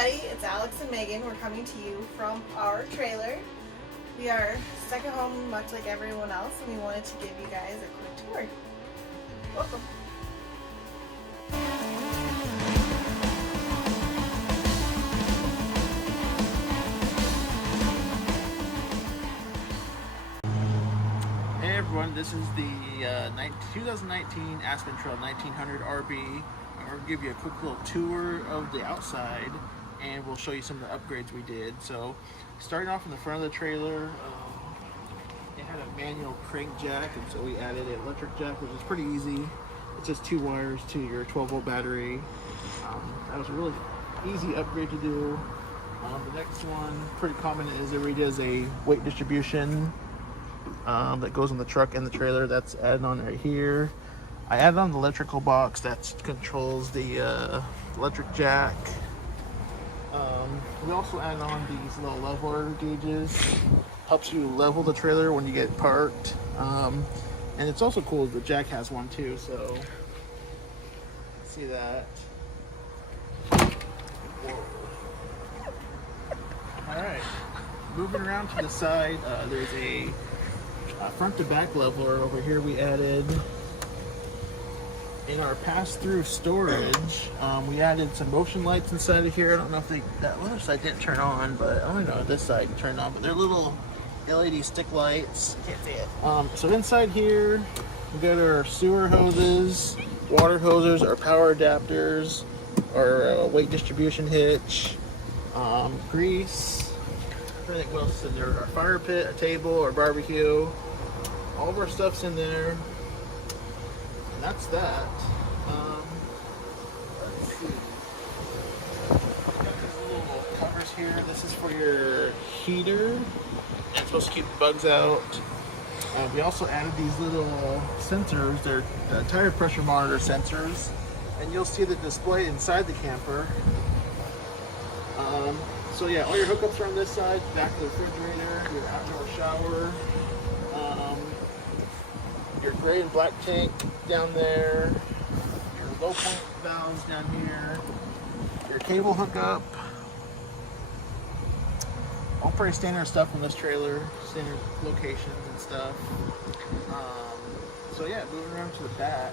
everybody, it's Alex and Megan. We're coming to you from our trailer. We are stuck at home much like everyone else, and we wanted to give you guys a quick tour. Welcome. Hey everyone, this is the 2019 Aspen Trail 1900 RB. We're going to give you a quick little tour of the outside, and we'll show you some of the upgrades we did. So, starting off in the front of the trailer, it had a manual crank jack, and so we added an electric jack, which is pretty easy. It's just 2 wires to your 12-volt battery. That was a really easy upgrade to do. The next one, pretty common, is everybody does a weight distribution that goes on the truck and the trailer. That's added on right here. I added on the electrical box that controls the electric jack. We also added on these little leveler gauges. Helps you level the trailer when you get parked. And it's also cool, the jack has one too, so see that. Alright, moving around to the side, there's a front to back leveler over here we added. In our pass-through storage, we added some motion lights inside of here. I don't know if that other side didn't turn on, but I don't know this side turned on, but they're little LED stick lights. Can't see it. So inside here, we got our sewer hoses, water hoses, our power adapters, our weight distribution hitch, grease, everything else is in there. Our fire pit, a table, our barbecue. All of our stuff's in there. And that's that. Let's see. We've got these little covers here. This is for your heater. And it's supposed to keep the bugs out. We also added these little sensors. They're tire pressure monitor sensors. And you'll see the display inside the camper. So yeah, all your hookups are on this side. Back of the refrigerator, your outdoor shower. Your gray and black tank down there, your low point valves down here, your cable hookup, all pretty standard stuff in this trailer, standard locations and stuff. So yeah, moving around to the back,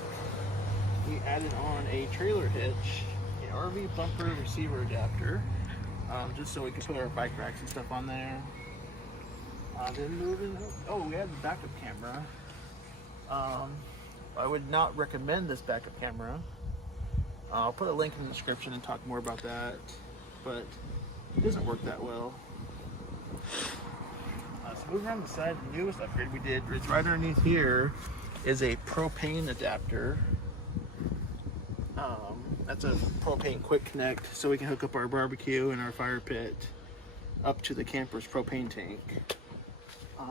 we added on a trailer hitch, an RV bumper receiver adapter, just so we can put our bike racks and stuff on there. Then moving, we had the backup camera. I would not recommend this backup camera. I'll put a link in the description and talk more about that, but it doesn't work that well. So moving around the side, the newest upgrade we did is right underneath here is a propane adapter. That's a propane quick connect, so we can hook up our barbecue and our fire pit up to the camper's propane tank.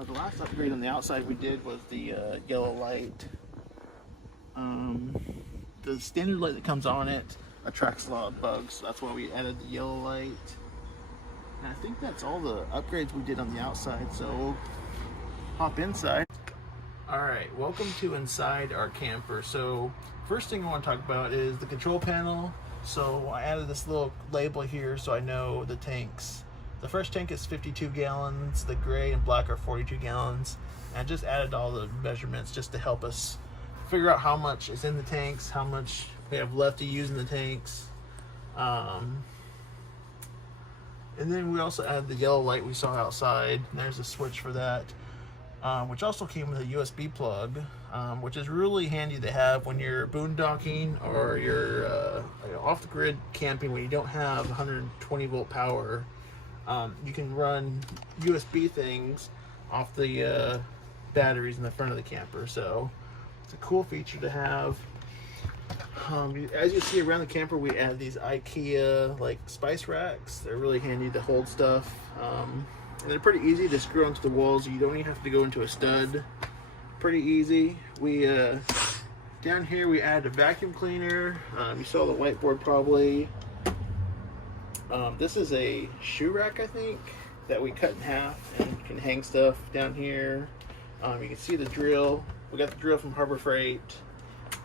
The last upgrade on the outside we did was the yellow light. The standard light that comes on it attracts a lot of bugs, so that's why we added the yellow light. And I think that's all the upgrades we did on the outside, so we'll hop inside. Alright, welcome to inside our camper. So first thing I want to talk about is the control panel. So I added this little label here so I know the tanks. The first tank is 52 gallons, the gray and black are 42 gallons, and I just added all the measurements just to help us figure out how much is in the tanks, how much we have left to use in the tanks. And then we also added the yellow light we saw outside, and there's a switch for that, which also came with a USB plug, which is really handy to have when you're boondocking or you're off-the-grid camping when you don't have 120 volt power. You can run USB things off the batteries in the front of the camper, so it's a cool feature to have. As you see around the camper, we add these IKEA like spice racks. They're really handy to hold stuff, and they're pretty easy to screw onto the walls. You don't even have to go into a stud. Pretty easy. We down here we added a vacuum cleaner. You saw the whiteboard probably. This is a shoe rack, I think, that we cut in half and can hang stuff down here. You can see the drill. We got the drill from Harbor Freight.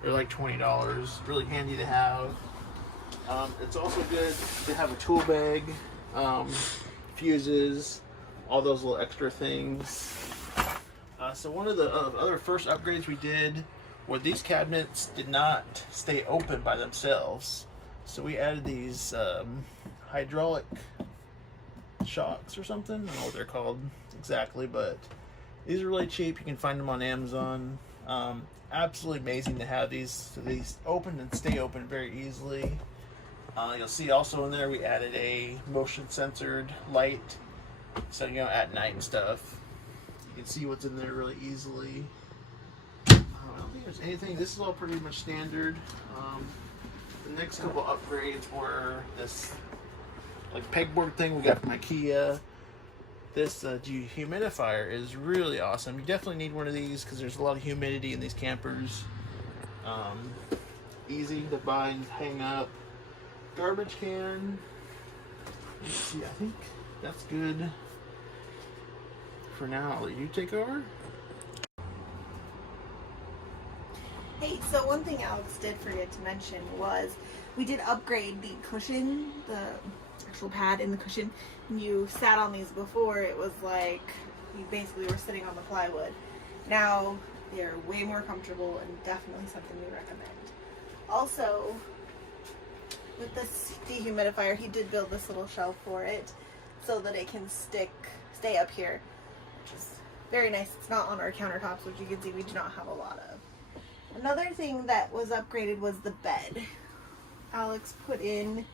They're like $20. Really handy to have. It's also good to have a tool bag, fuses, all those little extra things. So one of the other first upgrades we did were these cabinets did not stay open by themselves. So we added these hydraulic shocks or something. I don't know what they're called exactly, but these are really cheap. You can find them on Amazon. Absolutely amazing to have these. So these open and stay open very easily. You'll see also in there we added a motion censored light, so you know at night and stuff you can see what's in there really easily. I don't think there's anything. This is all pretty much standard. The next couple upgrades were this like pegboard thing we got from IKEA. This dehumidifier is really awesome. You definitely need one of these because there's a lot of humidity in these campers. Easy to buy and hang up. Garbage can. Let's see, I think that's good for now. I'll let you take over. Hey, so one thing Alex did forget to mention was we did upgrade the cushion, the actual pad in the cushion. When you sat on these before, it was like you basically were sitting on the plywood. Now they're way more comfortable and definitely something we recommend. Also, with this dehumidifier, he did build this little shelf for it so that it can stay up here, which is very nice. It's not on our countertops, which you can see we do not have a lot of. Another thing that was upgraded was the bed. Alex put in,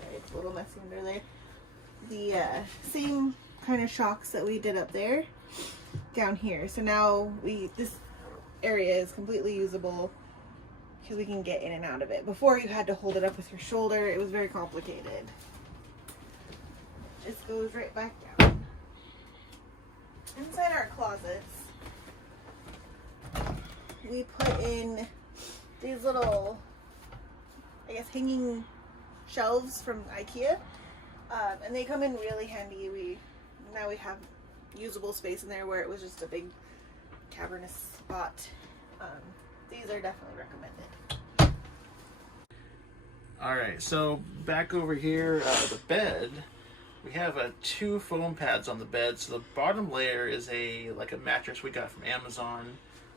sorry, it's a little messy under there, the same kind of shocks that we did up there down here. So now this area is completely usable because we can get in and out of it. Before you had to hold it up with your shoulder. It was very complicated. This goes right back down. Inside our closets, we put in these little, I guess, hanging shelves from IKEA. And they come in really handy. Now we have usable space in there where it was just a big cavernous spot. These are definitely recommended. Alright, so back over here, the bed, we have 2 foam pads on the bed. So the bottom layer is like a mattress we got from Amazon.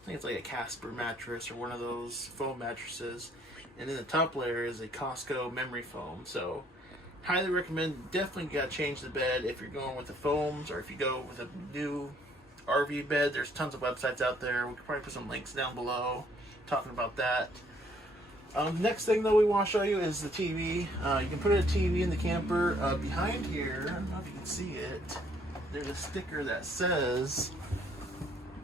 I think it's like a Casper mattress or one of those foam mattresses. And then the top layer is a Costco memory foam. So highly recommend. Definitely got to change the bed if you're going with the foams, or if you go with a new RV bed. There's tons of websites out there. We could probably put some links down below talking about that. Next thing though we want to show you is the TV. You can put a TV in the camper. Behind here, I don't know if you can see it, there's a sticker that says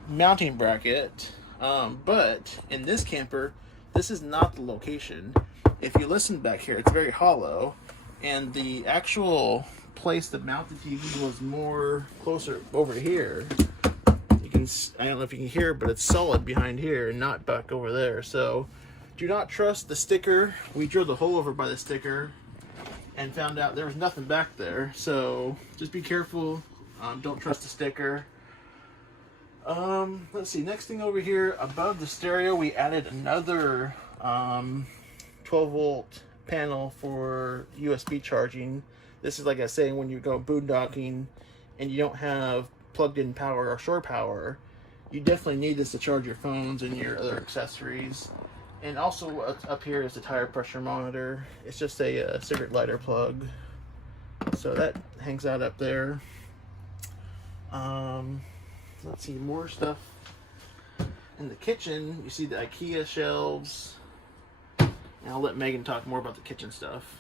mounting bracket. But in this camper, this is not the location. If you listen back here, it's very hollow, and the actual place to mount the TV was more closer over here. You can, I don't know if you can hear, but it's solid behind here and not back over there. So do not trust the sticker. We drilled a hole over by the sticker and found out there was nothing back there. So just be careful. Don't trust the sticker. Let's see. Next thing over here, above the stereo, we added another 12-volt panel for USB charging. This is, like I was saying, when you go boondocking and you don't have plugged-in power or shore power, you definitely need this to charge your phones and your other accessories. And also up here is the tire pressure monitor. It's just a cigarette lighter plug. So that hangs out up there. Let's see, more stuff. In the kitchen, you see the IKEA shelves. And I'll let Megan talk more about the kitchen stuff.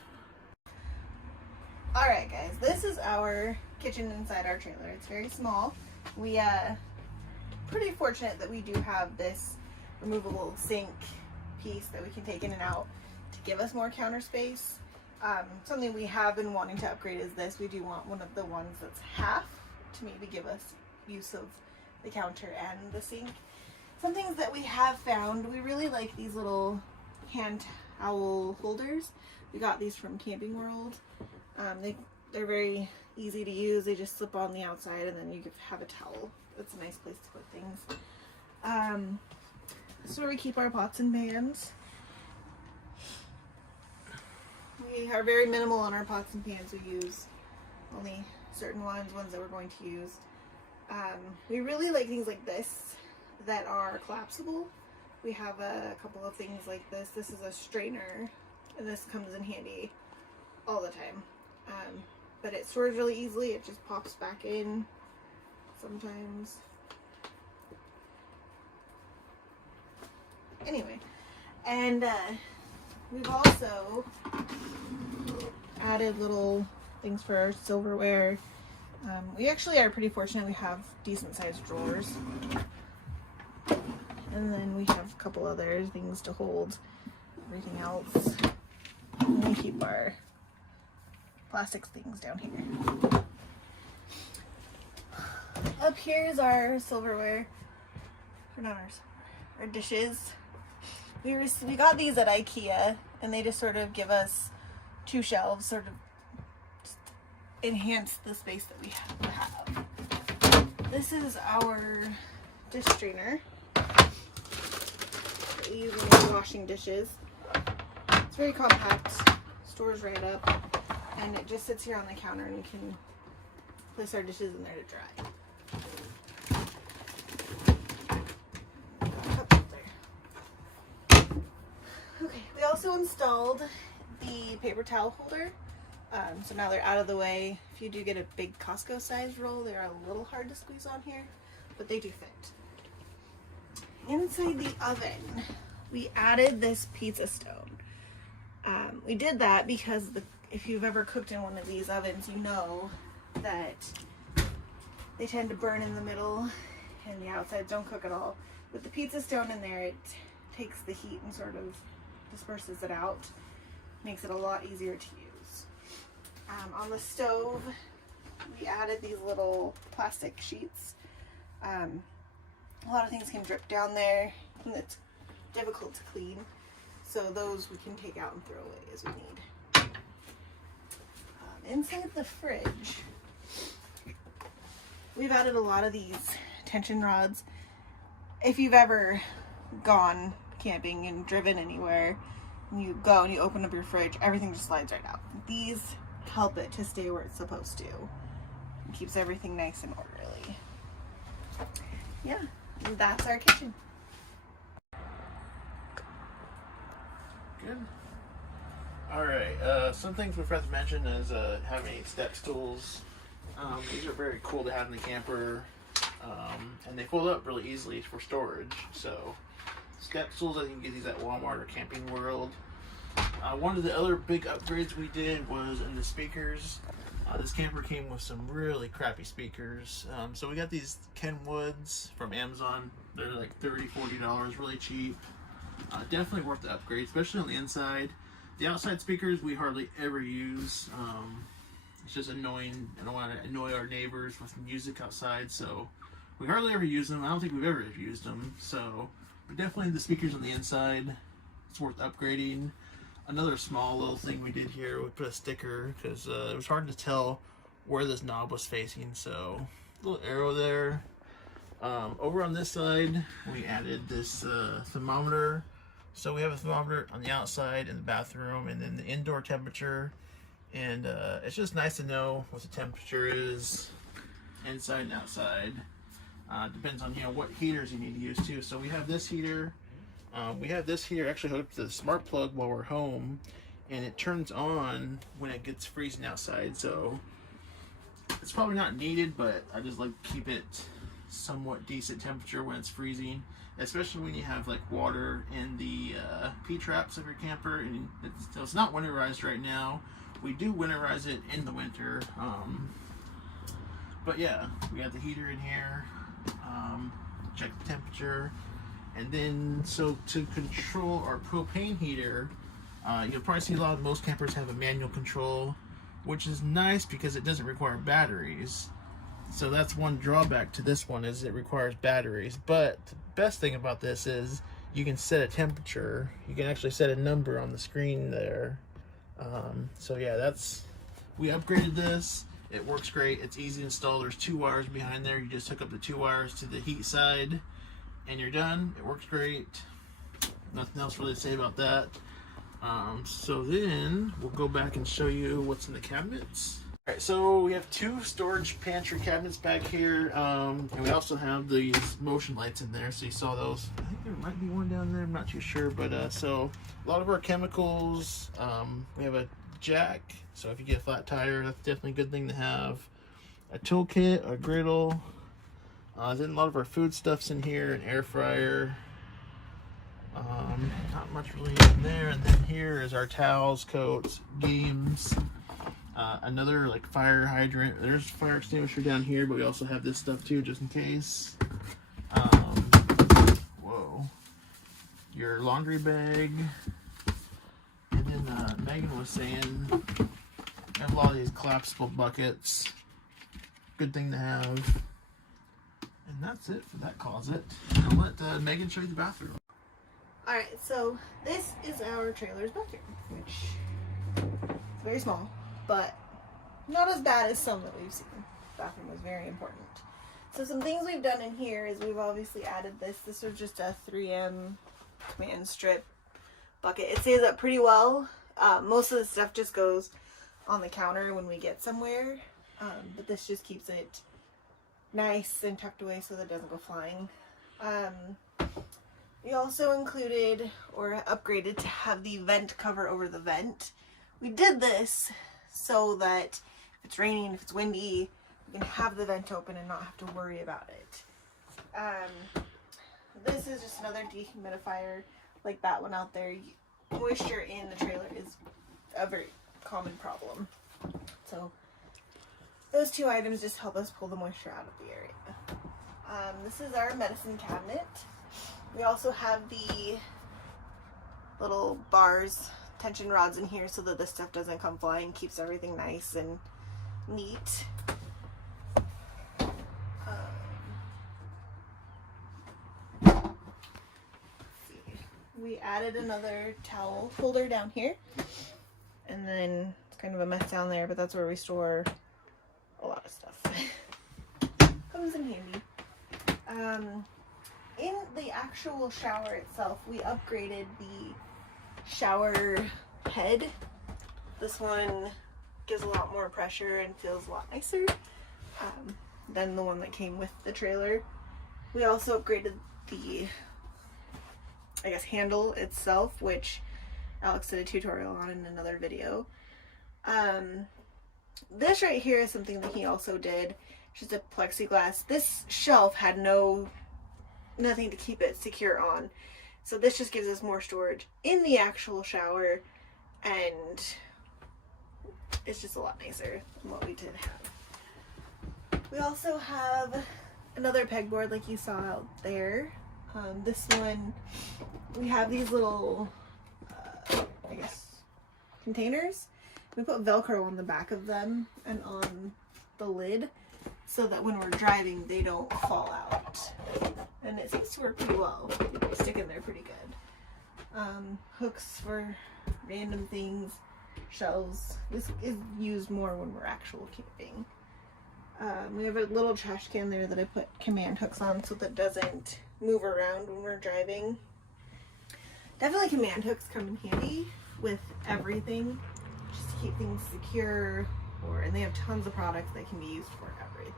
Alright guys, this is our kitchen inside our trailer. It's very small. We pretty fortunate that we do have this removable sink piece that we can take in and out to give us more counter space. Something we have been wanting to upgrade is this. We do want one of the ones that's half to maybe give us use of the counter and the sink. Some things that we have found, we really like these little hand towel holders. We got these from Camping World. They're very easy to use. They just slip on the outside and then you have a towel. It's a nice place to put things. This is where we keep our pots and pans. We are very minimal on our pots and pans. We use only certain ones that we're going to use. We really like things like this that are collapsible. We have a couple of things like this. This is a strainer, and this comes in handy all the time. But it stores really easily. It just pops back in sometimes. Anyway, and we've also added little things for our silverware. We actually are pretty fortunate. We have decent sized drawers. And then we have a couple other things to hold everything else. And we keep our plastic things down here. Up here is our silverware. Or not our silverware, our dishes. We got these at IKEA, and they just sort of give us 2 shelves, sort of just enhance the space that we have. This is our dish strainer that we use when we're washing dishes. It's very compact, stores right up, and it just sits here on the counter, and we can place our dishes in there to dry. Okay, we also installed the paper towel holder. So now they're out of the way. If you do get a big Costco sized roll, they're a little hard to squeeze on here, but they do fit. Inside the oven, we added this pizza stone. We did that because if you've ever cooked in one of these ovens, you know that they tend to burn in the middle and the outsides don't cook at all. With the pizza stone in there, it takes the heat and sort of disperses it out, makes it a lot easier to use. On the stove, we added these little plastic sheets. A lot of things can drip down there, and it's difficult to clean, so those we can take out and throw away as we need. Inside the fridge, we've added a lot of these tension rods. If you've ever gone camping and driven anywhere, and you go and you open up your fridge, everything just slides right out. These help it to stay where it's supposed to. It keeps everything nice and orderly. Yeah, and that's our kitchen. Good. Alright, some things we forgot to mention is having step stools. These are very cool to have in the camper, and they fold up really easily for storage. So step stools, I think you can get these at Walmart or Camping World. One of the other big upgrades we did was in the speakers. This camper came with some really crappy speakers. So we got these Kenwoods from Amazon. They're like $30–40, really cheap. Definitely worth the upgrade, especially on the inside. The outside speakers we hardly ever use. It's just annoying. I don't want to annoy our neighbors with music outside, so we hardly ever use them. I don't think we've ever used them. So but definitely the speakers on the inside, it's worth upgrading. Another small little thing we did here, we put a sticker because it was hard to tell where this knob was facing, so little arrow there. Over on this side, we added this thermometer. So we have a thermometer on the outside in the bathroom, and then the indoor temperature. And it's just nice to know what the temperature is inside and outside. Depends on what heaters you need to use too. So we have this heater. We have this heater actually hooked up to the smart plug while we're home, and it turns on when it gets freezing outside. So it's probably not needed, but I just like to keep it somewhat decent temperature when it's freezing, especially when you have like water in the P-traps of your camper, and it's not winterized right now. We do winterize it in the winter, but yeah, we got the heater in here. Check the temperature, and then so to control our propane heater, you'll probably see most campers have a manual control, which is nice because it doesn't require batteries. So that's one drawback to this one, is it requires batteries. But the best thing about this is you can set a temperature. You can actually set a number on the screen there. So yeah, we upgraded this. It works great. It's easy to install. There's 2 wires behind there. You just hook up the 2 wires to the heat side and you're done. It works great. Nothing else really to say about that. So then we'll go back and show you what's in the cabinets. All right, so we have 2 storage pantry cabinets back here, and we also have these motion lights in there. So you saw those. I think there might be one down there. I'm not too sure, but so a lot of our chemicals. We have a jack, so if you get a flat tire, that's definitely a good thing to have. A toolkit, a griddle. Then a lot of our food stuff's in here, an air fryer. Not much really in there. And then here is our towels, coats, games. Another like fire hydrant. There's a fire extinguisher down here, but we also have this stuff too, just in case. Whoa. Your laundry bag. And then Megan was saying we have a lot of these collapsible buckets. Good thing to have. And that's it for that closet. I'll let Megan show you the bathroom. Alright, so this is our trailer's bathroom, which is very small, but not as bad as some that we've seen. The bathroom was very important. So some things we've done in here is we've obviously added this. This is just a 3M command strip bucket. It stays up pretty well. Most of the stuff just goes on the counter when we get somewhere, but this just keeps it nice and tucked away so that it doesn't go flying. We also included or upgraded to have the vent cover over the vent. We did this so that if it's raining, if it's windy, we can have the vent open and not have to worry about it. This is just another dehumidifier like that one out there. Moisture in the trailer is a very common problem. So those 2 items just help us pull the moisture out of the area. This is our medicine cabinet. We also have the little bars, tension rods in here so that this stuff doesn't come flying, keeps everything nice and neat. We added another towel holder down here, and then it's kind of a mess down there, but that's where we store a lot of stuff. Comes in handy. In the actual shower itself, we upgraded the shower head. This one gives a lot more pressure and feels a lot nicer than the one that came with the trailer. We also upgraded the, I guess, handle itself, which Alex did a tutorial on in another video. This right here is something that he also did. It's just a plexiglass. This shelf had nothing to keep it secure on, so this just gives us more storage in the actual shower, and it's just a lot nicer than what we did have. We also have another pegboard like you saw out there. This one, we have these little I guess containers. We put Velcro on the back of them and on the lid so that when we're driving they don't fall out. And it seems to work pretty well. They stick in there pretty good. Hooks for random things, shelves. This is used more when we're actual camping. We have a little trash can there that I put command hooks on so that it doesn't move around when we're driving. Definitely command hooks come in handy with everything, just to keep things secure, and they have tons of products that can be used for everything.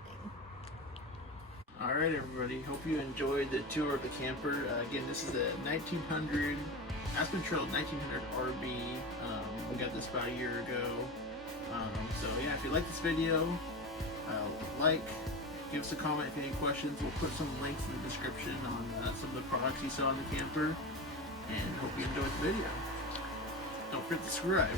Alright everybody, hope you enjoyed the tour of the camper. Again, this is a 1900 Aspen Trail 1900 RB. We got this about a year ago. So yeah, if you like this video, give us a comment if you have any questions. We'll put some links in the description on some of the products you saw in the camper. And hope you enjoyed the video. Don't forget to subscribe.